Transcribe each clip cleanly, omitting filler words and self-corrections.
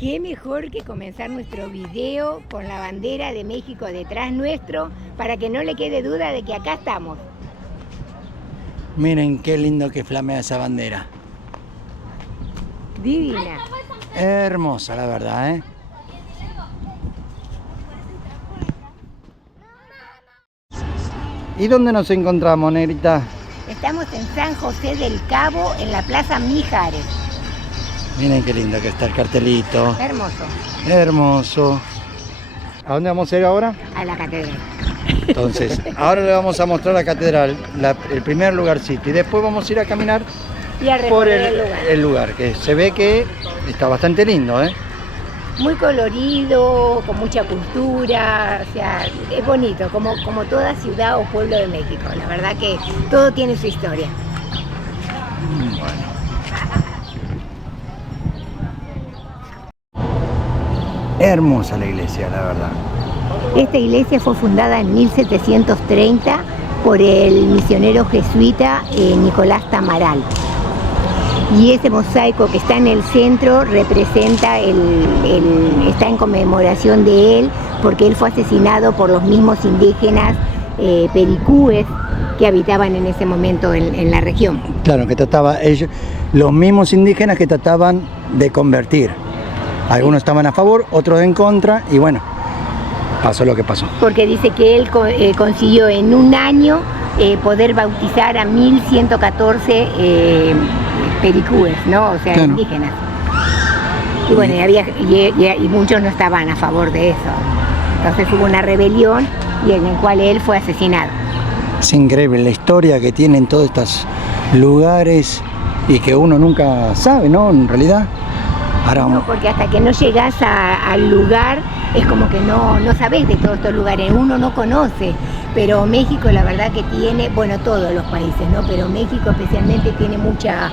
qué mejor que comenzar nuestro video con la bandera de México detrás nuestro, para que no le quede duda de que acá estamos. Miren qué lindo que flamea esa bandera. Divina. Hermosa, la verdad, ¿eh? ¿Y dónde nos encontramos, Negrita? Estamos en San José del Cabo, en la Plaza Mijares. Miren qué lindo que está el cartelito. Hermoso. Hermoso. ¿A dónde vamos a ir ahora? A la catedral. Entonces, ahora le vamos a mostrar la catedral, el primer lugarcito. Y después vamos a ir a caminar Y a por recorrer el lugar, que se ve que está bastante lindo, ¿eh? Muy colorido, con mucha cultura, o sea, es bonito, como toda ciudad o pueblo de México. La verdad que todo tiene su historia. Bueno. Hermosa la iglesia, la verdad. Esta iglesia fue fundada en 1730 por el misionero jesuita Nicolás Tamaral. Y ese mosaico que está en el centro representa, está en conmemoración de él, porque él fue asesinado por los mismos indígenas pericúes que habitaban en ese momento en la región. Claro, que los mismos indígenas que trataban de convertir. Algunos estaban a favor, otros en contra, y bueno, pasó lo que pasó. Porque dice que él consiguió en un año poder bautizar a 1114 pericúes, ¿no? O sea, claro, indígenas. Y bueno, y muchos no estaban a favor de eso. Entonces hubo una rebelión y en el cual él fue asesinado. Es increíble la historia que tienen todos estos lugares y que uno nunca sabe, ¿no? En realidad. Ahora vamos. No, porque hasta que no llegas al lugar es como que no sabes de todos estos lugares, uno no conoce. Pero México la verdad que tiene, bueno, todos los países, ¿no? Pero México especialmente tiene mucha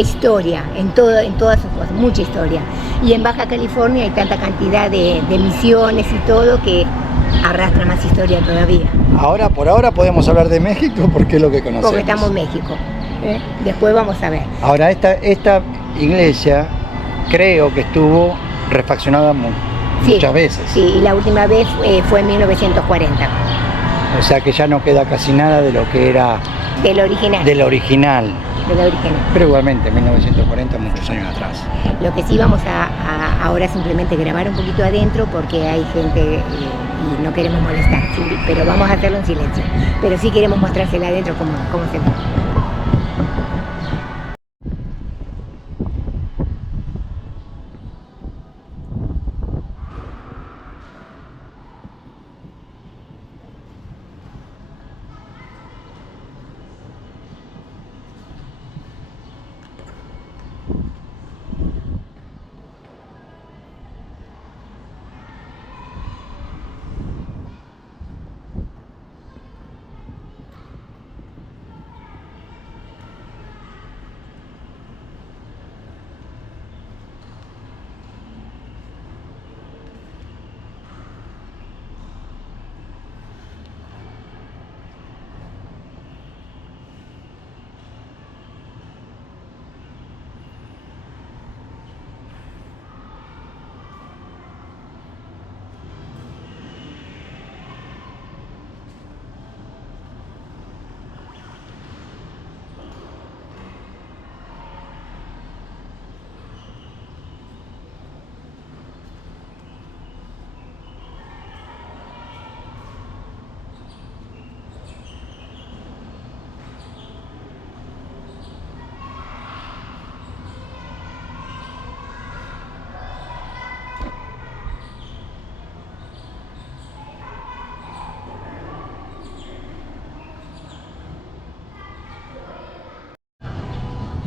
historia en todas sus cosas, mucha historia. Y en Baja California hay tanta cantidad de misiones y todo que arrastra más historia todavía. Por ahora podemos hablar de México porque es lo que conocemos. Porque estamos en México. Después vamos a ver. Ahora esta iglesia creo que estuvo refaccionada muchas veces. Sí, y la última vez fue en 1940. O sea que ya no queda casi nada de lo que era del original. Del original. Pero igualmente, 1940, muchos años atrás. Lo que sí vamos a ahora simplemente grabar un poquito adentro porque hay gente y no queremos molestar, ¿sí? Pero vamos a hacerlo en silencio. Pero sí queremos mostrársela adentro cómo se ve.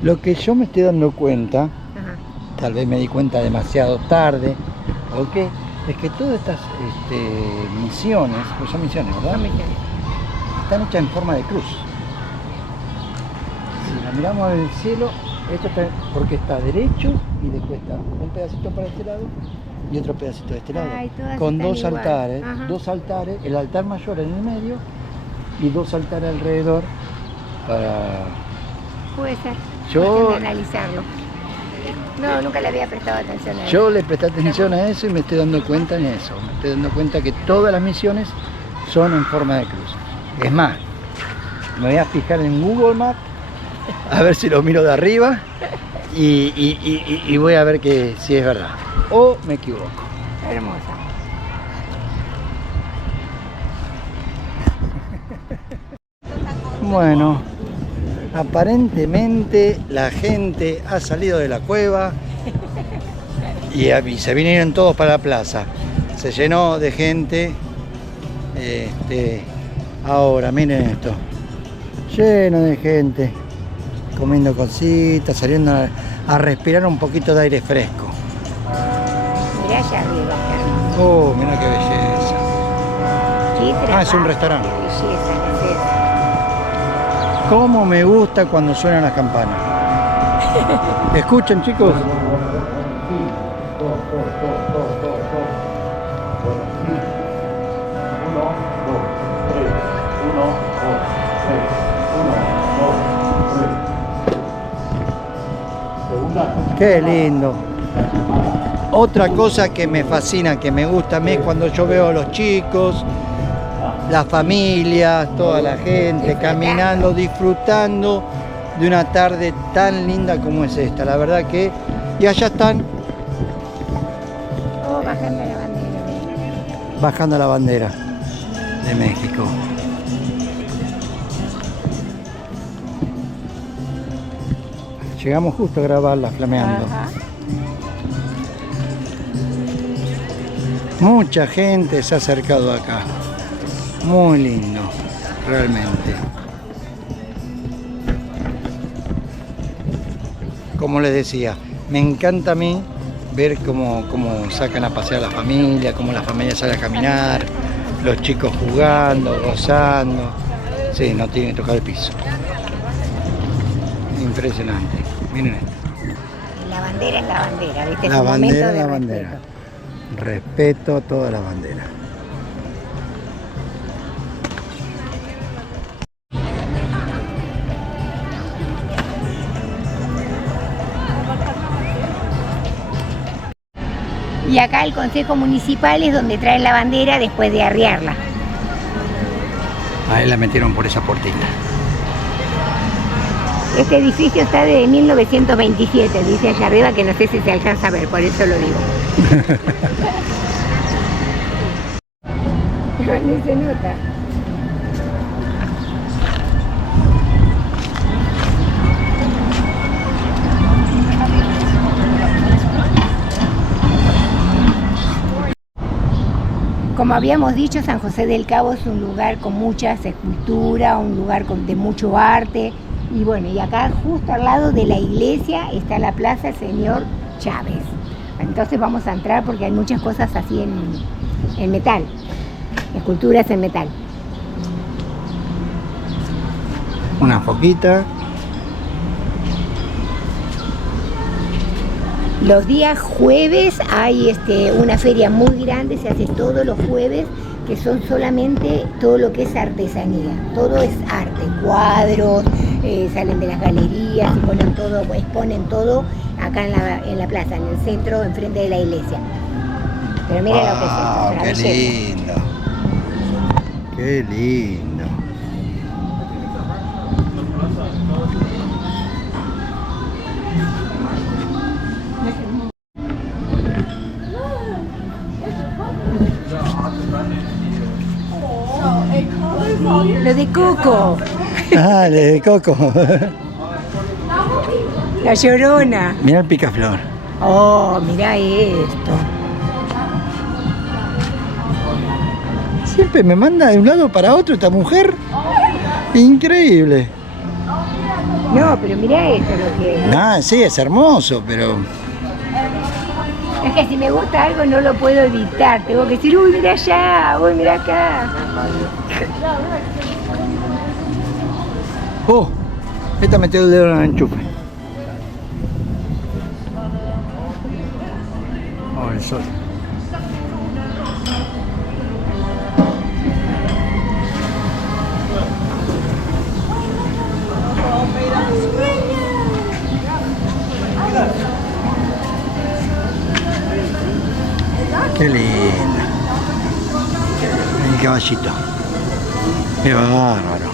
Lo que yo me estoy dando cuenta, tal vez me di cuenta demasiado tarde, ¿ok? Es que todas estas misiones, pues son misiones, ¿verdad? Son misiones. Están hechas en forma de cruz. Si la miramos en el cielo, esto está porque está derecho y después está un pedacito para este lado y otro pedacito de este lado. Ay, con dos igual. altares, el altar mayor en el medio y dos altares alrededor para... Puede ser. Yo analizarlo. No, nunca le había prestado atención a eso. Yo le presté atención a eso y me estoy dando cuenta en eso. Me estoy dando cuenta que todas las misiones son en forma de cruz. Es más, me voy a fijar en Google Maps, a ver si lo miro de arriba y voy a ver que si es verdad. O me equivoco. Hermosa. Bueno, aparentemente la gente ha salido de la cueva y se vinieron todos para la plaza. Se llenó de gente. Ahora, miren esto. Lleno de gente. Comiendo cositas, saliendo a respirar un poquito de aire fresco. Mirá allá arriba, qué hermoso. Oh, mira qué belleza. Qué Es un restaurante. Qué belleza, ¿qué es eso? Cómo me gusta cuando suenan las campanas. Escuchen, chicos. Qué lindo. Otra cosa que me fascina, que me gusta a mí, es cuando yo veo a los chicos, las familias, toda la gente caminando, disfrutando de una tarde tan linda como es esta. La verdad que... Y allá están Oh, bajando la bandera. bajando la bandera de México. Llegamos justo a grabarla flameando. Ajá. Mucha gente se ha acercado acá. Muy lindo, realmente. Como les decía, me encanta a mí ver cómo sacan a pasear a la familia, cómo la familia sale a caminar, los chicos jugando, gozando. Sí, no tienen que tocar el piso. Impresionante. Miren esto. La bandera es la bandera, ¿viste? La Es un momento bandera, de la respeto. bandera. Respeto a toda la bandera. Y acá el Consejo Municipal es donde traen la bandera después de arriarla. Ahí la metieron por esa puertita. Este edificio está de 1927, dice allá arriba, que no sé si se alcanza a ver, por eso lo digo. Pero ni se nota. Como habíamos dicho, San José del Cabo es un lugar con muchas esculturas, un lugar de mucho arte. Y bueno, y acá justo al lado de la iglesia está la Plaza Señor Chávez. Entonces vamos a entrar porque hay muchas cosas así en metal, esculturas en metal. Una foquita. Los días jueves hay una feria muy grande, se hace todos los jueves, que son solamente todo lo que es artesanía, todo es arte, cuadros, salen de las galerías y exponen todo acá en la plaza, en el centro, enfrente de la iglesia. Pero miren lo que es esto, es una Qué belleza. lindo. Qué lindo. Lo de Coco, Ah, de coco. la Llorona. Mira el picaflor. Oh, mirá esto. Siempre me manda de un lado para otro esta mujer. Increíble. No, pero mirá esto lo que es. Ah, sí, es hermoso, pero... Es que si me gusta algo no lo puedo evitar. Tengo que decir, uy, mira allá, uy, mira acá. Oh, esta metió el dedo en el enchufe. Oh, el sol. Qué lindo. El caballito. Qué bárbaro.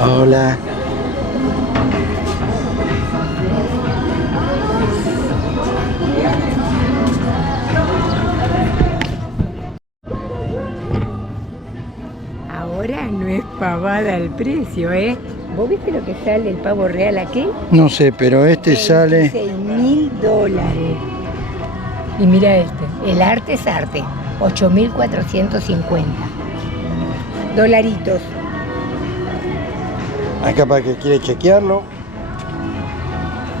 Hola. Ahora no es pavada el precio, ¿eh? ¿Vos viste lo que sale el pavo real aquí? No sé, pero este sale... $26.000. Y mira este, el arte es arte, 8.450 dolaritos. Acá para que quiere chequearlo.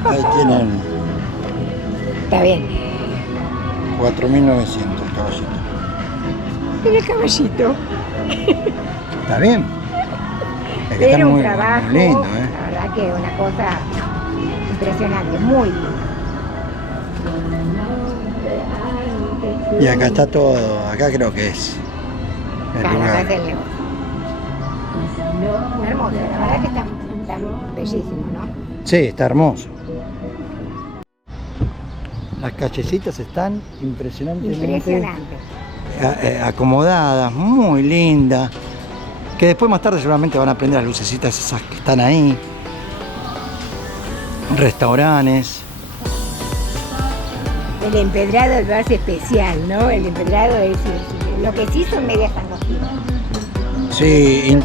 Ahí tienen Está bien. 4.900 caballito. Mira el caballito. ¿Está bien? Es que Era está un muy, trabajo, muy lindo, la verdad que una cosa impresionante, muy lindo. Y acá está todo, acá creo que es el Claro, acá lugar. es el negocio. Hermoso, la verdad que está bellísimo, ¿no? Sí, está hermoso. Las callecitas están impresionantemente Impresionante. acomodadas, muy lindas. Que después más tarde seguramente van a prender las lucecitas esas que están ahí. Restaurantes. El empedrado lo hace especial, ¿no? El empedrado es lo que sí son medias angostinas. Sí,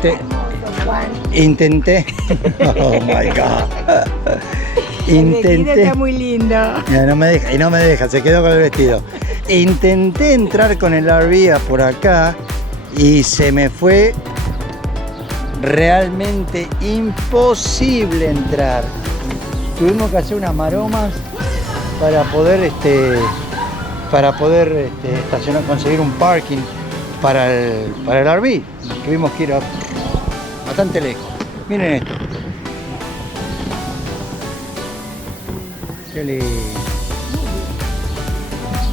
Juan. intenté. Oh my God. El vestido Intenté. está muy lindo. Ya, no me deja, y no me deja, se quedó con el vestido. Intenté entrar con el RV por acá y se me fue realmente imposible entrar. Tuvimos que hacer unas maromas para poder estacionar, conseguir un parking para el RV. Tuvimos que ir bastante lejos. Miren esto. Qué lindo.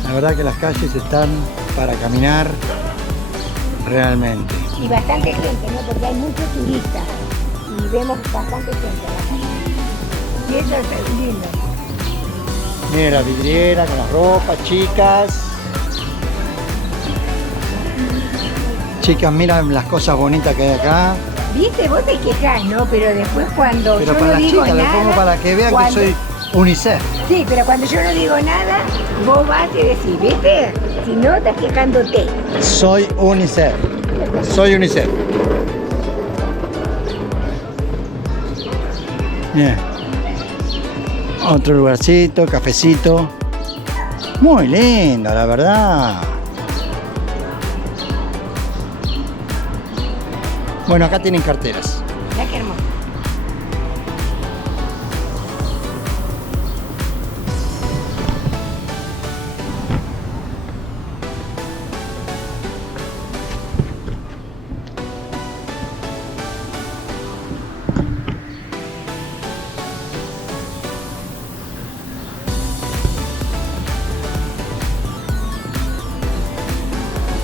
La verdad que las calles están para caminar realmente. Y bastante gente, ¿no? Porque hay muchos turistas. Y vemos bastante gente en la calle. Y eso es lindo. Miren la vidriera con las ropas, chicas. Chicas, miren las cosas bonitas que hay acá. Viste, vos te quejás, ¿no? Pero después cuando Pero yo para no las digo chicas, les nada... pongo para que vean cuando- que soy UNICEF. Sí, pero cuando yo no digo nada, vos vas y decís, ¿viste? Si no, estás quejándote. Soy UNICEF. Soy UNICEF. Bien. Otro lugarcito, cafecito. Muy lindo, la verdad. Bueno, acá tienen carteras. Mirá qué hermoso.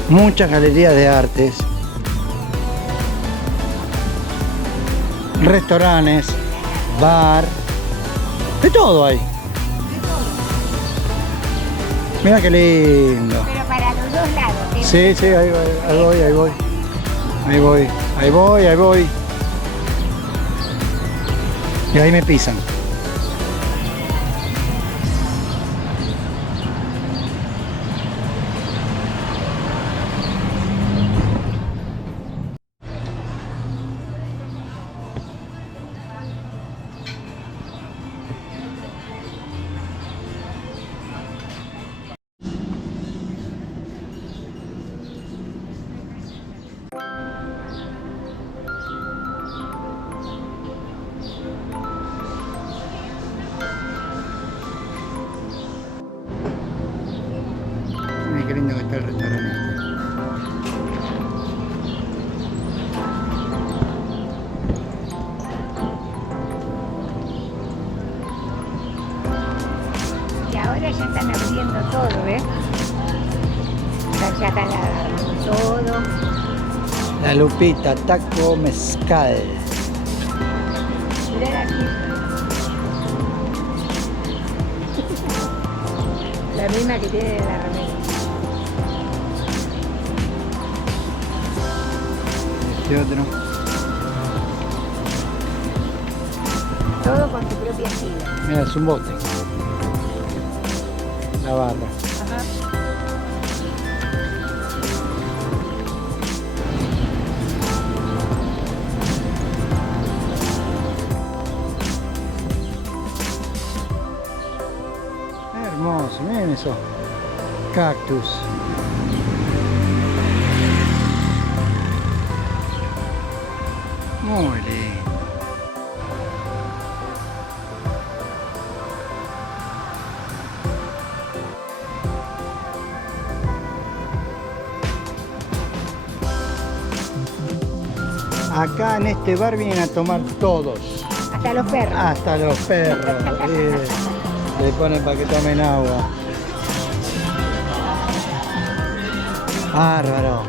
Muchas galerías de artes. Restaurantes, bar, de todo hay. Mira qué lindo. Pero para los dos lados. ¿eh? Sí, sí, ahí voy, ahí voy. Ahí voy, ahí voy, ahí voy. Y ahí me pisan. ya están todo. La Lupita, taco mezcal. Mirá aquí. La misma que tiene la remera. Este otro. Todo con su propia fila. Mira, es un bote. La barra. Ajá. Hermoso, miren eso. Cactus. Muy lindo. Acá en este bar vienen a tomar todos. Hasta los perros. Hasta los perros. Le ponen para que tomen agua. Bárbaro.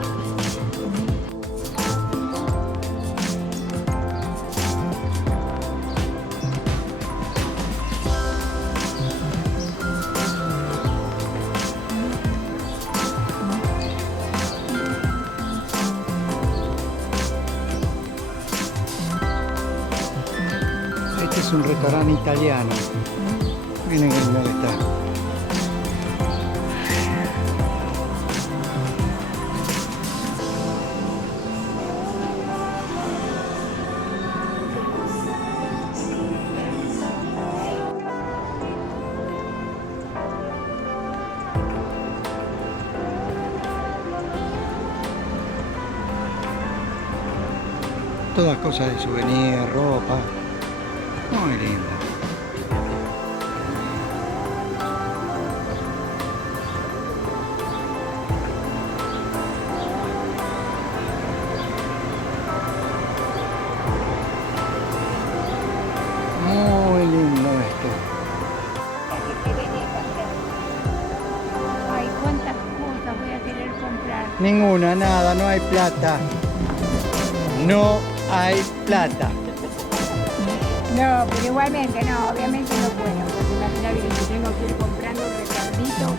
Este es un restaurante italiano. Miren qué lindo que está. Todas cosas de souvenir, ropa. Muy lindo. Muy lindo esto. Ay, cuántas cosas voy a querer comprar. Ninguna, nada, no hay plata. No hay plata. No, pero igualmente no, obviamente no puedo, porque imagínate que si tengo que ir comprando recuerditos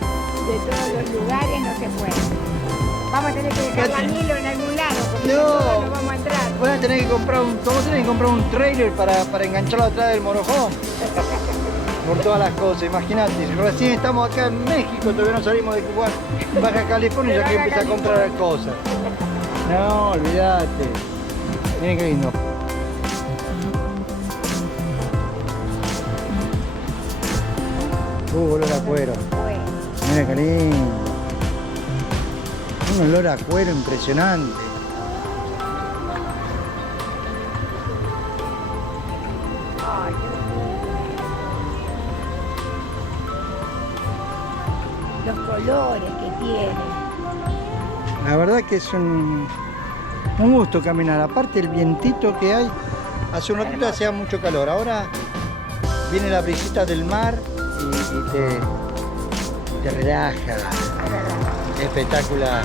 de todos los lugares no se puede. Vamos a tener que dejar la Milo en algún lado, porque No. no vamos a entrar. Vamos a tener que comprar un trailer para engancharlo atrás del morojón. Por todas las cosas, imagínate, si recién estamos acá en México, todavía no salimos de Cuba, Baja California y ya que empieza a comprar cosas. No, olvídate. Miren qué lindo. Olor a cuero. Bueno, Mira qué lindo. Un olor a cuero impresionante. ay, qué los colores que tiene. La verdad que es un gusto caminar. Aparte el vientito que hay. Hace un ratito hacía mucho calor. Ahora viene la brisita del mar y te relaja. Espectacular.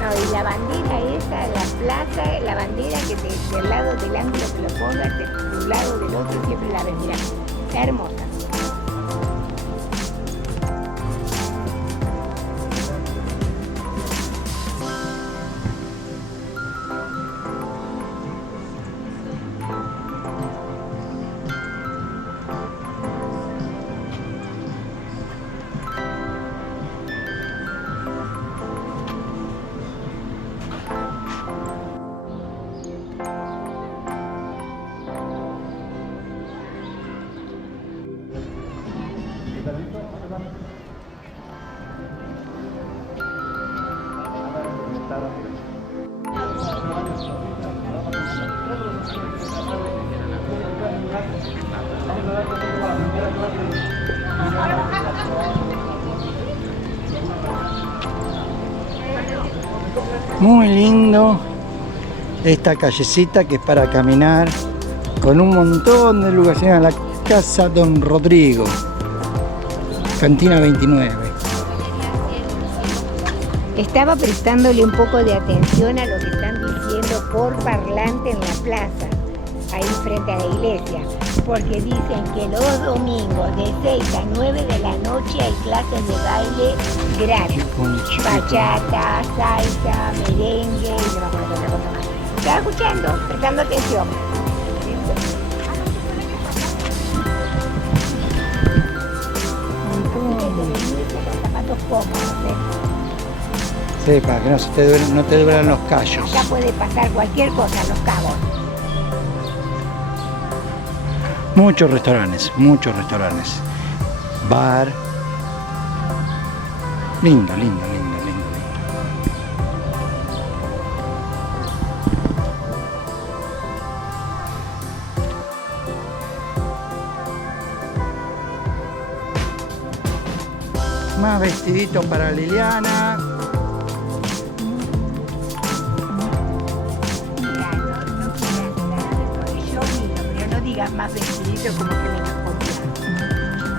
No, y la bandera esa, la plaza, la bandera que del lado del ángulo que lo pongas, de un lado del otro, siempre la ves, mirá, está hermosa. Muy lindo esta callecita que es para caminar con un montón de lugares. Se llama la Casa Don Rodrigo, Cantina 29. Estaba prestándole un poco de atención a lo que están diciendo por parlante en la plaza, ahí frente a la iglesia, porque dicen que los domingos de 6 a 9 de la noche hay clases de baile gratis. Bachata, salsa, merengue y no me acuerdo otra cosa más. ¿Estaba escuchando? Prestando atención. Con zapatos cómodos, Sí, para que no te duelen los callos. Acá puede pasar cualquier cosa en Los Cabos. Muchos restaurantes. Bar. Lindo, lindo, lindo, lindo, lindo. Más vestidito para Liliana. Más vestidito como que me copia.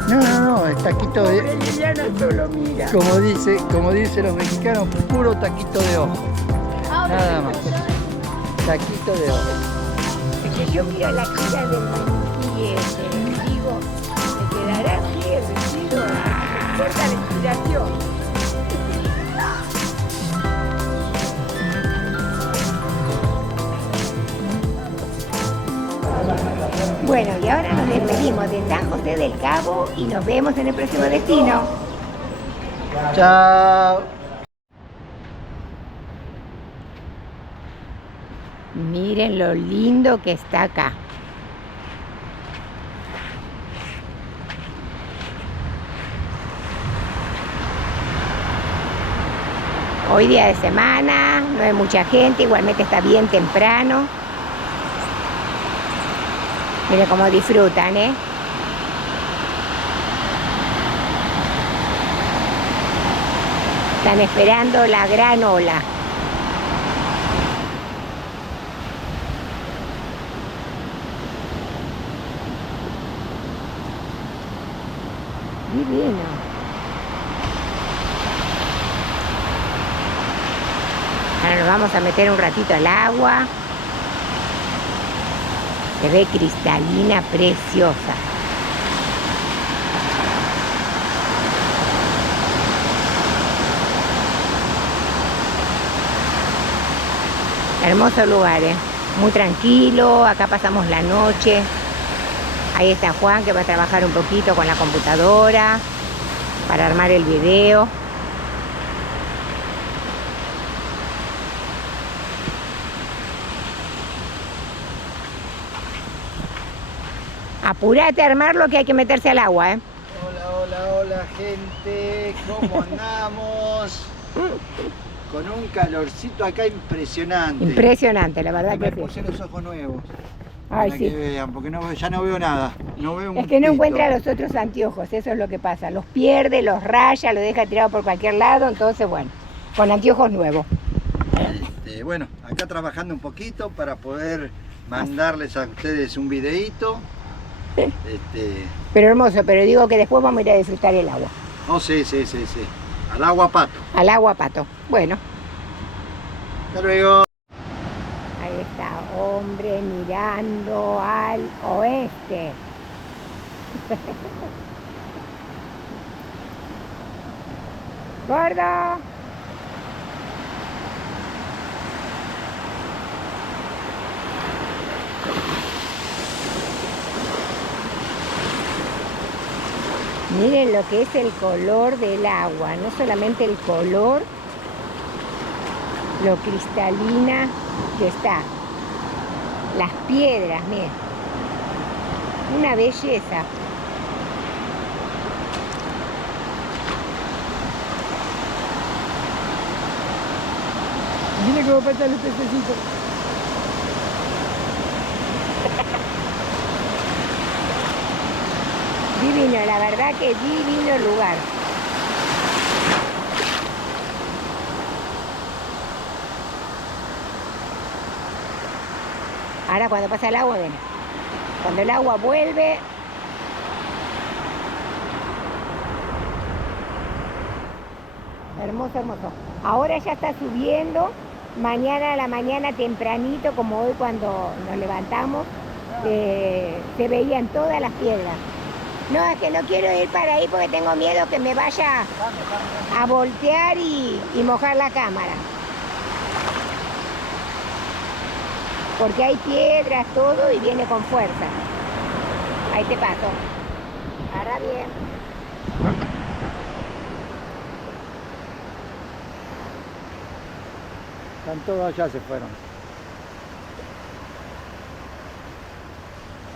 No, el taquito de... Liliana solo mira. Como dicen los mexicanos, puro taquito de ojo. Nada más. Taquito de ojo. Es que yo miro la cara del maniquí ese y digo, ¿me quedará así el vestido? Corta la inspiración. Bueno, y ahora nos despedimos de San José del Cabo y nos vemos en el próximo destino. Chao. Miren lo lindo que está acá. Hoy día de semana, no hay mucha gente, igualmente está bien temprano. Miren cómo disfrutan, ¿eh? Están esperando la gran ola. Divino. Ahora nos vamos a meter un ratito al agua. Se ve cristalina, preciosa. Hermoso lugar, muy tranquilo. Acá pasamos la noche. Ahí está Juan, que va a trabajar un poquito con la computadora para armar el video. Apurate a armarlo, que hay que meterse al agua, ¿eh? Hola, gente. ¿Cómo andamos? Con un calorcito acá impresionante. Impresionante, la verdad que me puse los ojos nuevos. Ay, para sí. que vean, porque ya no veo nada. No veo Es que no encuentra los otros anteojos, eso es lo que pasa. Los pierde, los raya, los deja tirado por cualquier lado, entonces bueno, con anteojos nuevos. Bueno, acá trabajando un poquito para poder mandarles a ustedes un videíto. Pero hermoso, pero digo que después vamos a ir a disfrutar el agua. Oh, sí. Al agua pato. Al agua pato. Bueno. Hasta luego. Ahí está, hombre mirando al oeste. Gordo. Miren lo que es el color del agua, no solamente el color, lo cristalina que está. Las piedras, miren. Una belleza. Miren cómo pasan los pececitos. Divino, la verdad que divino lugar. Ahora cuando pasa el agua, ven. Cuando el agua vuelve, hermoso, hermoso. Ahora ya está subiendo, mañana a la mañana tempranito, como hoy cuando nos levantamos, se veían todas las piedras. No, es que no quiero ir para ahí porque tengo miedo que me vaya a voltear y mojar la cámara. Porque hay piedras, todo, y viene con fuerza. Ahí te paso. Ahora bien. Están todos allá, se fueron.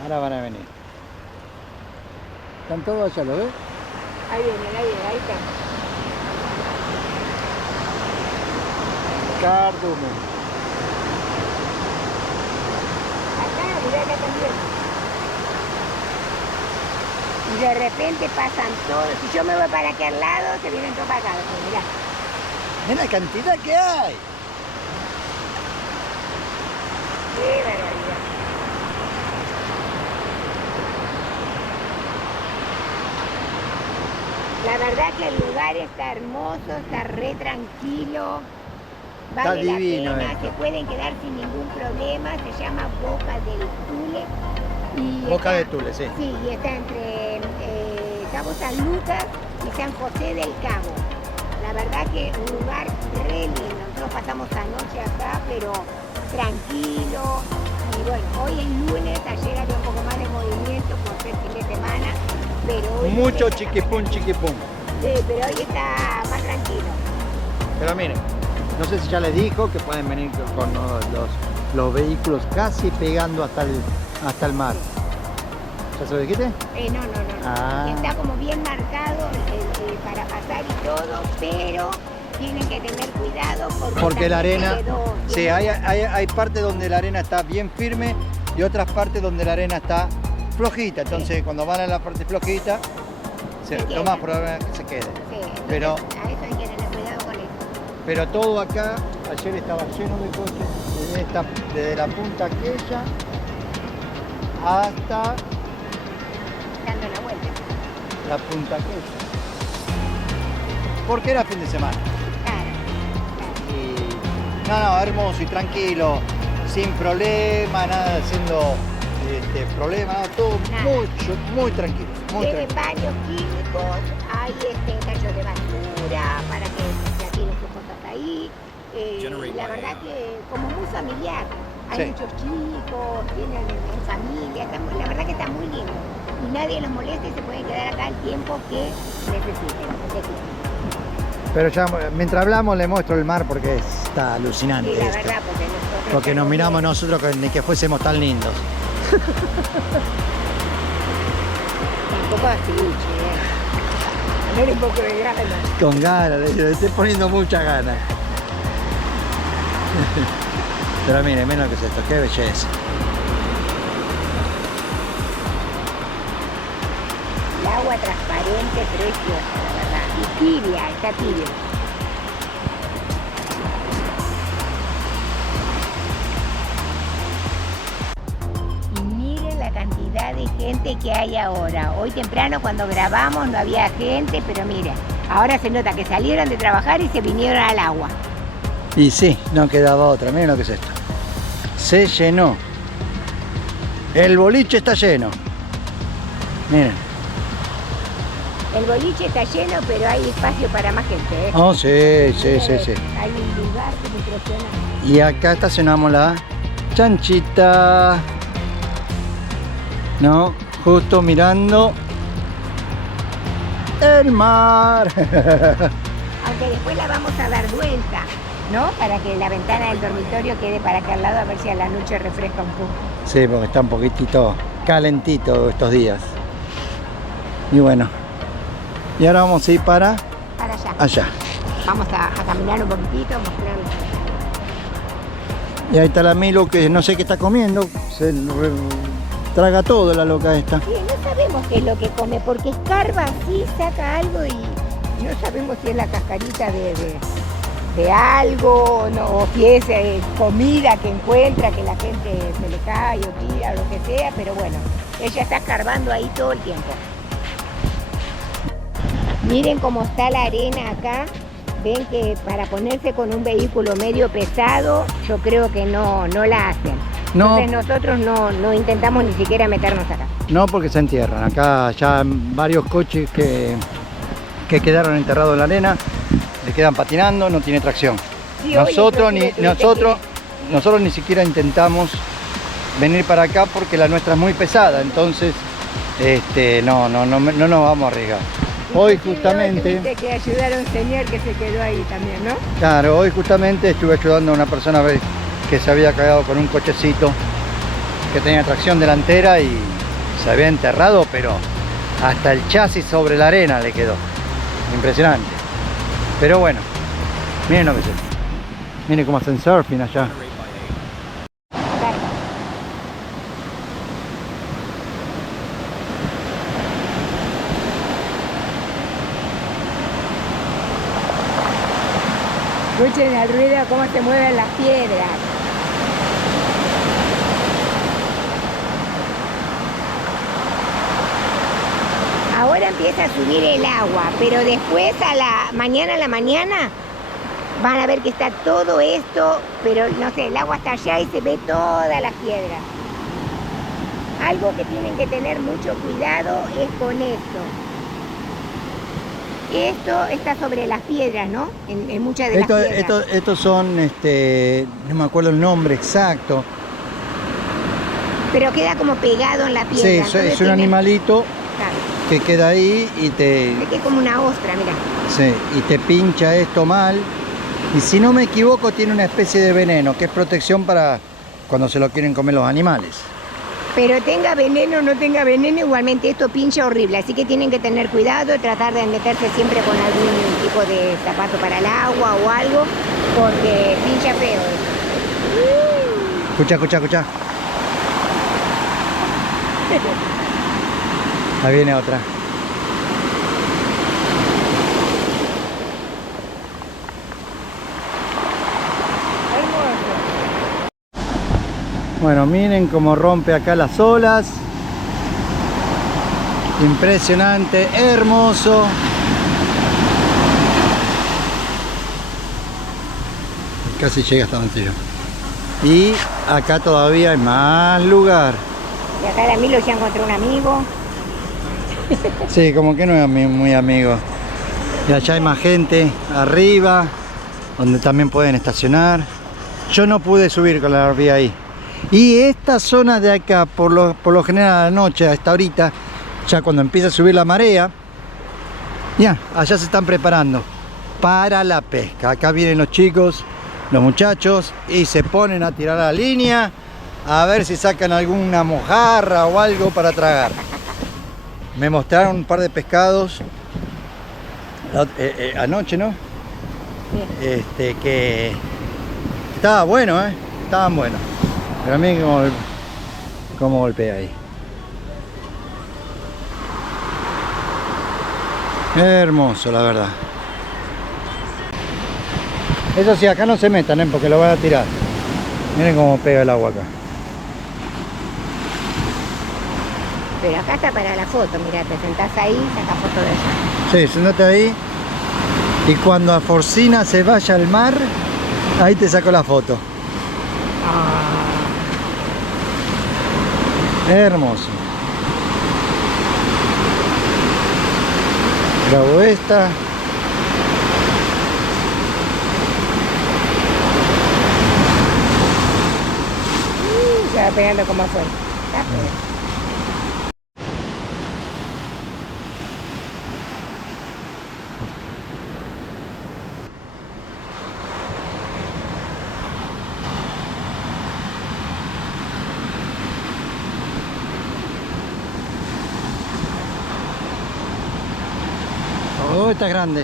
Ahora van a venir. Están todos allá, ¿lo ves? Ahí viene, ahí está. Cardumen. Acá, mirá acá también. Y de repente pasan todos. Si yo me voy para aquel lado, se vienen todos para acá. Mirá. Mirá la cantidad que hay. Qué barbaridad. La verdad que el lugar está hermoso, está re tranquilo. Vale Está divino la pena, esto. se pueden quedar sin ningún problema. Se llama Boca del Tule. Y Boca está- de Tule, sí. Sí, y está entre Cabo San Lucas y San José del Cabo. La verdad que un lugar re lindo. Nosotros pasamos anoche acá, pero tranquilo. Y bueno, hoy es lunes, ayer había un poco más de movimiento por ser fin de semana, pero hoy... Mucho chiquipum, chiquipum. Sí, pero hoy está más tranquilo. Pero miren, no sé si ya les dijo que pueden venir con los vehículos casi pegando hasta el mar. ¿Ya se lo dijiste? No. Ah. Está como bien marcado para pasar y todo, pero tienen que tener cuidado Porque la también arena, quedó sí, bien- hay partes donde la arena está bien firme y otras partes donde la arena está flojita. Entonces cuando van a la parte flojita, Se lo queda. más probable es que se quede. Sí, entonces Pero- a eso hay que tener cuidado con eso. Pero todo acá, ayer estaba lleno de coches, desde la punta aquella hasta Dando la vuelta. la punta aquella. Porque era fin de semana. Claro. No, hermoso y tranquilo, sin problema, nada haciendo problema, no, todo Nada. muy tranquilo, muy Tienen tranquilo. baños químicos, hay tachos de basura para que ya tienen sus cosas ahí. La verdad que como muy familiar. Hay Sí. muchos chicos, tienen en familia, la verdad que está muy lindo. Y nadie los molesta y se pueden quedar acá el tiempo que necesiten. Pero ya mientras hablamos le muestro el mar porque está alucinante Sí, la esto. verdad, porque nosotros... Porque nos estamos miramos bien. nosotros ni que fuésemos tan lindos. Tampoco así, che. Tener un poco de ganas. Con ganas, le estoy poniendo mucha ganas. Pero miren lo que es esto, qué belleza. El agua transparente, preciosa, la verdad. Y tibia, está tibia. Y miren la cantidad de gente que hay ahora. Hoy temprano cuando grabamos no había gente, pero miren, ahora se nota que salieron de trabajar y se vinieron al agua. Y sí, no quedaba otra, miren lo que es esto. Se llenó. El boliche está lleno. Miren. El boliche está lleno, pero hay espacio para más gente, ¿eh? Oh, sí. Hay un lugar que me impresiona. Y acá estacionamos la chanchita. No, justo mirando el mar. Aunque después la vamos a dar vuelta, ¿no? Para que la ventana del dormitorio quede para acá al lado, a ver si a la noche refresca un poco. Sí, porque está un poquitito calentito estos días. Y bueno, y ahora vamos a ir para Para allá. allá. Vamos a caminar un poquitito, mostrarles. Y ahí está la Milo que no sé qué está comiendo. Traga todo la loca esta. Sí, no sabemos qué es lo que come, porque escarba así, saca algo y no sabemos si es la cascarita de algo, no, o si es comida que encuentra, que la gente se le cae o tira o lo que sea, pero bueno, ella está escarbando ahí todo el tiempo. Miren cómo está la arena acá ven que para ponerse con un vehículo medio pesado, yo creo que no la hacen. No. Entonces nosotros no intentamos ni siquiera meternos acá. No, porque se entierran. Acá ya varios coches que quedaron enterrados en la arena, le quedan patinando, no tiene tracción. Sí, nosotros oye, nosotros ni siquiera intentamos venir para acá porque la nuestra es muy pesada, entonces no nos vamos a arriesgar. Hoy justamente... Viste que ayudar a un señor que se quedó ahí también, ¿no? Claro, hoy justamente estuve ayudando a una persona que se había quedado con un cochecito que tenía tracción delantera y se había enterrado, pero hasta el chasis sobre la arena le quedó. Impresionante. Pero bueno, miren lo que es. Miren cómo hacen surfing allá. Escuchen el ruido, cómo se mueven las piedras. Ahora empieza a subir el agua, pero después mañana a la mañana van a ver que está todo esto, pero no sé, el agua está allá y se ve toda la piedra. Algo que tienen que tener mucho cuidado es con esto. Esto está sobre las piedras, ¿no? En muchas de las piedras. Estos son, no me acuerdo el nombre exacto. Pero queda como pegado en la piedra. Sí, es un animalito, claro, que queda ahí y te... es que es como una ostra, mira. Sí, y te pincha esto mal. Y si no me equivoco, tiene una especie de veneno, que es protección para cuando se lo quieren comer los animales. Pero tenga veneno o no tenga veneno, igualmente esto pincha horrible. Así que tienen que tener cuidado, tratar de meterse siempre con algún tipo de zapato para el agua o algo, porque pincha feo. Escucha. Ahí viene otra. Bueno, miren cómo rompe acá las olas. Impresionante, hermoso. Casi llega hasta donde yo. Y acá todavía hay más lugar. Y acá de Milo ya encontré un amigo. Sí, como que no es muy amigo. Y allá hay más gente arriba, donde también pueden estacionar. Yo no pude subir con la RV ahí. Y esta zona de acá, por lo general a la noche, a esta horita, ya cuando empieza a subir la marea, ya, allá se están preparando para la pesca. Acá vienen los chicos, los muchachos, y se ponen a tirar la línea, a ver si sacan alguna mojarra o algo para tragar. Me mostraron un par de pescados anoche, ¿no? Sí. Que estaba bueno, estaban buenos. Pero miren cómo golpea ahí. Hermoso, la verdad. Eso sí, acá no se metan, porque lo van a tirar. Miren cómo pega el agua acá. Pero acá está para la foto, mira, te sentás ahí, sacas foto de allá. Sí, sentate ahí. Y cuando a Forcina se vaya al mar, ahí te saco la foto. Hermoso. Grabo esta. Se va pegando como fue. Está pegando. Oh, está grande.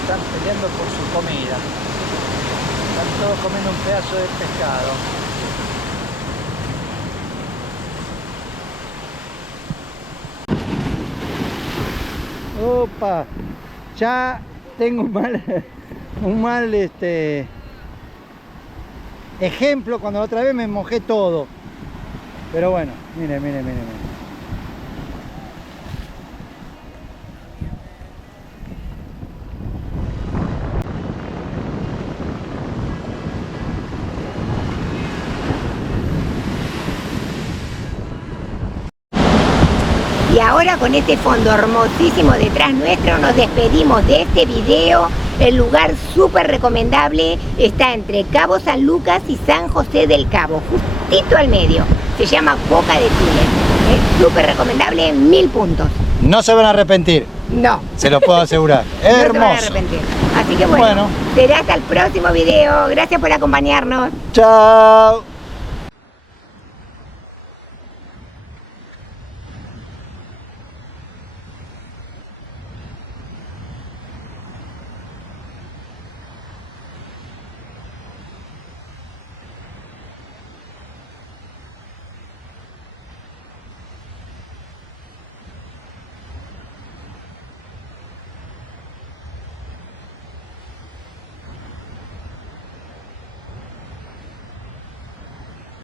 Están peleando por su comida. Están todos comiendo un pedazo de pescado. Opa, ya tengo un mal ejemplo cuando la otra vez me mojé todo. Pero bueno, miren, miren, miren, miren. Y ahora con este fondo hermosísimo detrás nuestro nos despedimos de este video. El lugar súper recomendable está entre Cabo San Lucas y San José del Cabo, justito al medio. Se llama Boca de Túnez. Es súper recomendable, 1000 puntos. No se van a arrepentir. No. Se los puedo asegurar. No se van a Hermoso. arrepentir. Así que bueno, será hasta el próximo video. Gracias por acompañarnos. Chao.